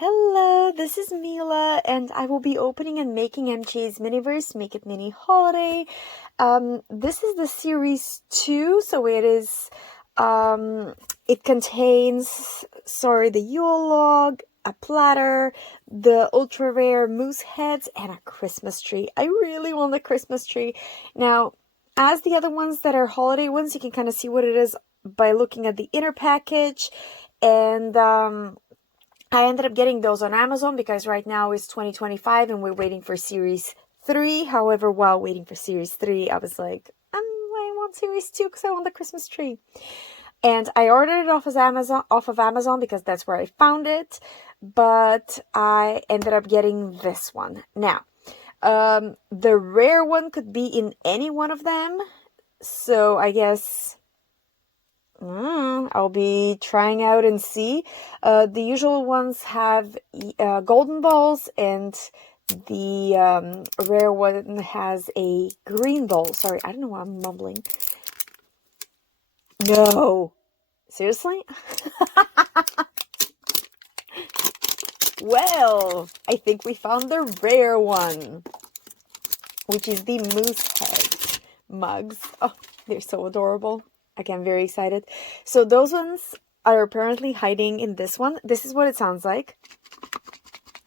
Hello, this is Mila, and I will be opening and making MJ's Miniverse Make It Mini Holiday. This is the series 2, so it contains, the Yule log, a platter, the ultra rare moose heads, and a Christmas tree. I really want the Christmas tree. Now, as the other ones that are holiday ones, you can kind of see what it is by looking at the inner package, and I ended up getting those on Amazon because right now it's 2025 and we're waiting for Series 3. However, while waiting for Series 3, I was like, I want Series 2 because I want the Christmas tree. And I ordered it off of Amazon because that's where I found it. But I ended up getting this one. Now, the rare one could be in any one of them. So I guess I'll be trying out and see. The usual ones have golden balls, and the rare one has a green ball. Sorry, I don't know why I'm mumbling. No. Seriously? Well, I think we found the rare one, which is the moose head mugs. Oh, they're so adorable. Again, very excited. So those ones are apparently hiding in this one. This is what it sounds like.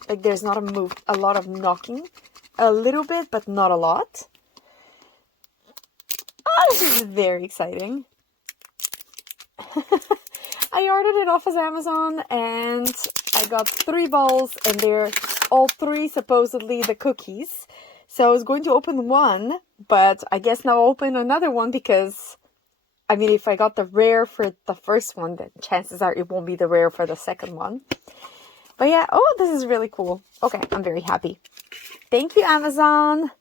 Like there's not a lot of knocking. A little bit, but not a lot. Oh, this is very exciting. I ordered it off of Amazon and I got 3 balls and they're all 3 supposedly the cookies. So I was going to open one, but I guess now I'll open another one because I mean, if I got the rare for the first one, then chances are it won't be the rare for the second one. But yeah, oh, this is really cool. Okay, I'm very happy. Thank you, Amazon,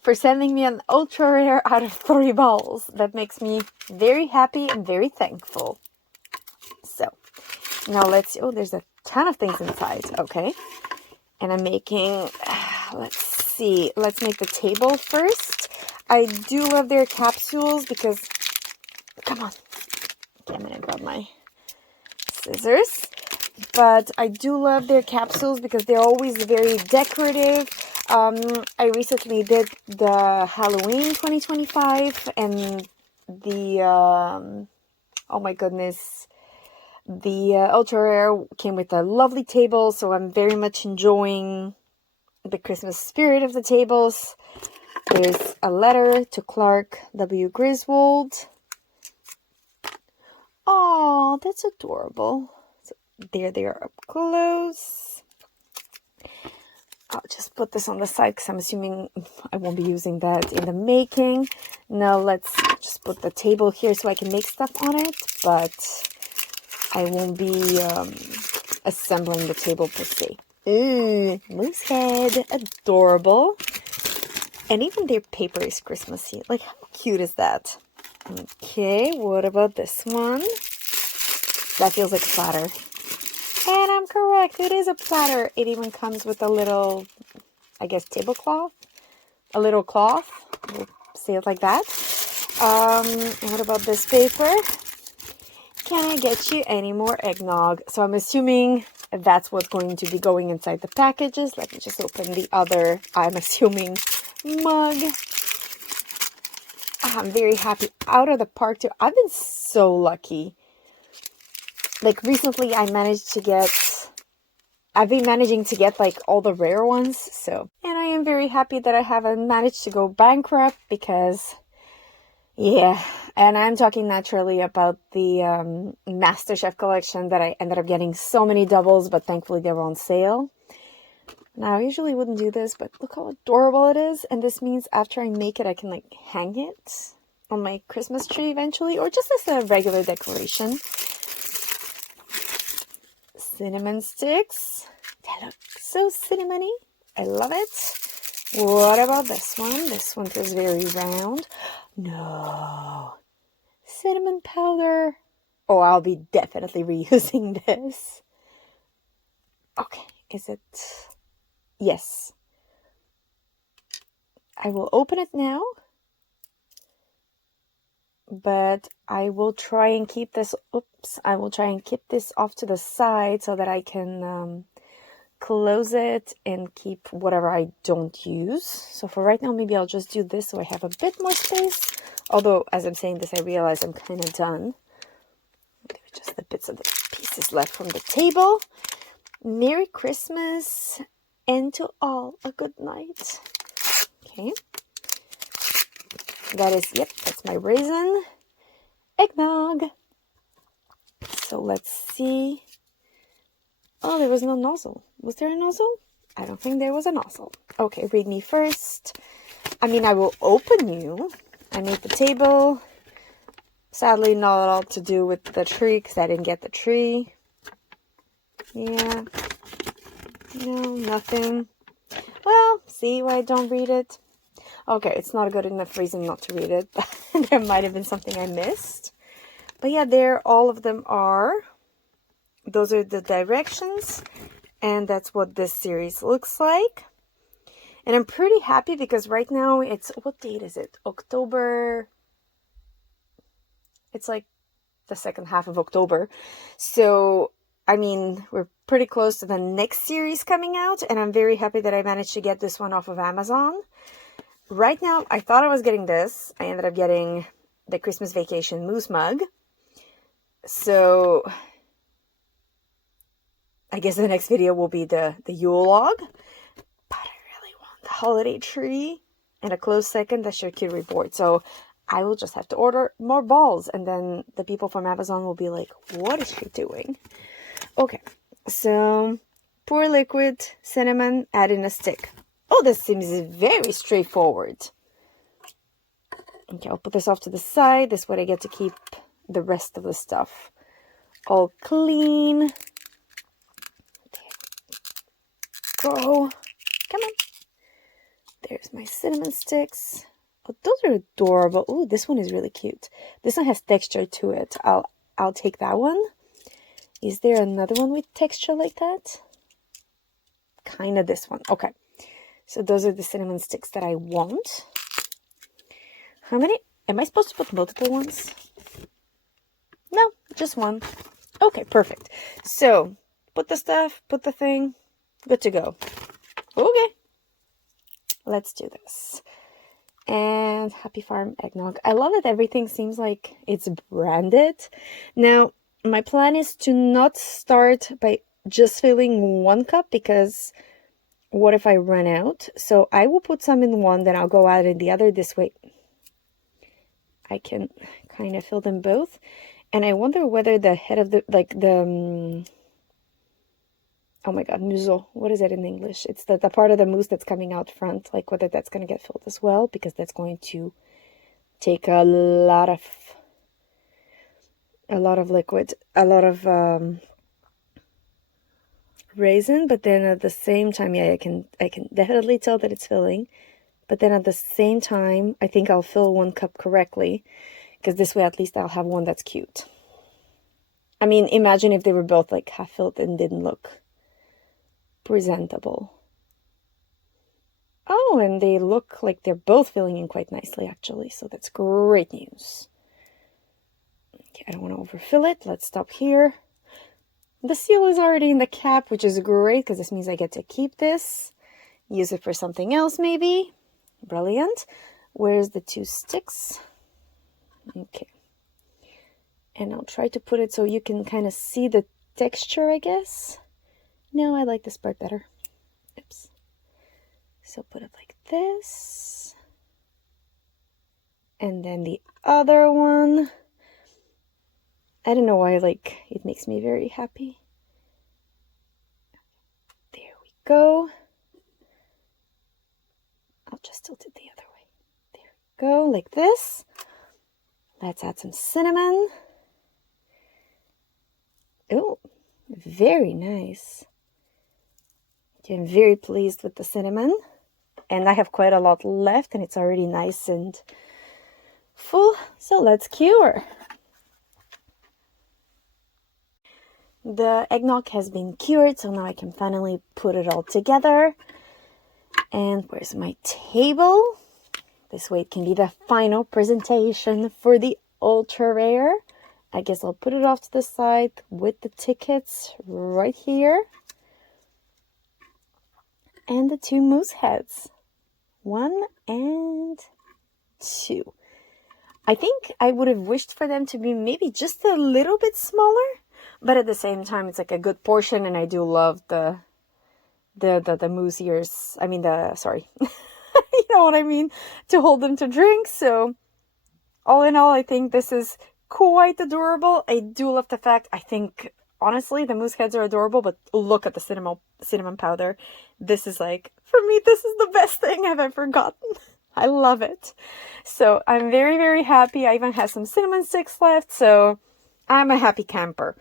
for sending me an ultra rare out of 3 balls. That makes me very happy and very thankful. So, now let's see. Oh, there's a ton of things inside. Okay. And I'm making, let's see. Let's make the table first. I do love their capsules because, come on. Okay, I'm gonna grab my scissors. But I do love their capsules because they're always very decorative. I recently did the Halloween 2025 and the, oh my goodness, the ultra rare came with a lovely table. So I'm very much enjoying the Christmas spirit of the tables. There's a letter to Clark W. Griswold. Oh, that's adorable. So there they are up close. I'll just put this on the side because I'm assuming I won't be using that in the making. Now let's just put the table here so I can make stuff on it, but I won't be assembling the table per se. Ooh, moose head, adorable. And even their paper is Christmassy. Like, how cute is that? Okay, what about this one? That feels like a platter. And I'm correct, it is a platter. It even comes with a little, I guess, tablecloth. A little cloth. We'll say it like that. What about this paper? Can I get you any more eggnog? So I'm assuming that's what's going to be going inside the packages. Let me just open the other, I'm assuming, mug. I'm very happy. Out of the park too. I've been so lucky. Like recently I've been managing to get like all the rare ones. So, and I am very happy that I haven't managed to go bankrupt because, yeah. And I'm talking naturally about the MasterChef collection that I ended up getting so many doubles, but thankfully they were on sale. Now, I usually wouldn't do this, but look how adorable it is. And this means after I make it, I can like hang it on my Christmas tree eventually, or just as a regular decoration. Cinnamon sticks. They look so cinnamony. I love it. What about this one? This one feels very round. No. Cinnamon powder. Oh, I'll be definitely reusing this. Okay, is it... Yes. I will open it now. But I will try and keep this, I will try and keep this off to the side so that I can close it and keep whatever I don't use. So for right now, maybe I'll just do this so I have a bit more space. Although, as I'm saying this, I realize I'm kind of done. Just the bits of the pieces left from the table. Merry Christmas and to all a good night. Okay. That is, yep, that's my raisin eggnog. So let's see. Oh, there was no nozzle. Was there a nozzle? I don't think there was a nozzle. Okay, read me first. I mean, I will open you. I made the table. Sadly, not a lot to do with the tree because I didn't get the tree. Yeah. No, nothing. Well, see why I don't read it? Okay, it's not a good enough reason not to read it. There might have been something I missed. But yeah, there all of them are. Those are the directions. And that's what this series looks like. And I'm pretty happy because right now it's, what date is it? October. It's like the second half of October. So, I mean, we're pretty close to the next series coming out. And I'm very happy that I managed to get this one off of Amazon. Right now, I thought I was getting this. I ended up getting the Christmas Vacation Moose Mug. So, I guess the next video will be the Yule log. But I really want the holiday tree. And a close second, the charcuterie board. So, I will just have to order more balls. And then the people from Amazon will be like, what is she doing? Okay, so pour liquid, cinnamon, add in a stick. Oh, this seems very straightforward. Okay, I'll put this off to the side. This way I get to keep the rest of the stuff all clean. There we go. Come on. There's my cinnamon sticks. Oh, those are adorable. Oh, this one is really cute. This one has texture to it. I'll take that one. Is there another one with texture like that? Kind of this one. Okay. So those are the cinnamon sticks that I want. How many? Am I supposed to put multiple ones? No, just one. Okay, perfect. So, put the stuff, put the thing. Good to go. Okay. Let's do this. And Happy Farm eggnog. I love that everything seems like it's branded. Now, my plan is to not start by just filling 1 cup because what if I run out? So I will put some in one, then I'll go out in the other. This way I can kind of fill them both. And I wonder whether the head of the, like the, oh my god, museau. What is it in English? It's the part of the moose that's coming out front, like whether that's going to get filled as well, because that's going to take a lot of liquid, a lot of raisin, but then at the same time, yeah, I can definitely tell that it's filling. But then at the same time, I think I'll fill 1 cup correctly, because this way at least I'll have one that's cute. I mean, imagine if they were both like half filled and didn't look presentable. Oh, and they look like they're both filling in quite nicely, actually. So that's great news. Okay, I don't want to overfill it. Let's stop here. The seal is already in the cap, which is great because this means I get to keep this. Use it for something else, maybe. Brilliant. Where's the 2 sticks? Okay. And I'll try to put it so you can kind of see the texture, I guess. No, I like this part better. Oops. So put it like this. And then the other one. I don't know why, like, it makes me very happy. There we go. I'll just tilt it the other way. There we go, like this. Let's add some cinnamon. Oh, very nice. I'm very pleased with the cinnamon. And I have quite a lot left, and it's already nice and full. So let's cure. The eggnog has been cured, so now I can finally put it all together. And where's my table? This way it can be the final presentation for the ultra rare. I guess I'll put it off to the side with the tickets right here. And the 2 moose heads. 1 and 2. I think I would have wished for them to be maybe just a little bit smaller, but at the same time, it's like a good portion, and I do love the moose ears. I mean, sorry. You know what I mean? To hold them to drink. So all in all, I think this is quite adorable. I do love the fact, I think, honestly, the moose heads are adorable, but look at the cinnamon powder. This is like, for me, this is the best thing I've ever gotten. I love it. So I'm very, very happy. I even have some cinnamon sticks left, so I'm a happy camper.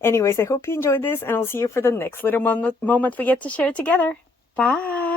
Anyways, I hope you enjoyed this, and I'll see you for the next little moment we get to share together. Bye!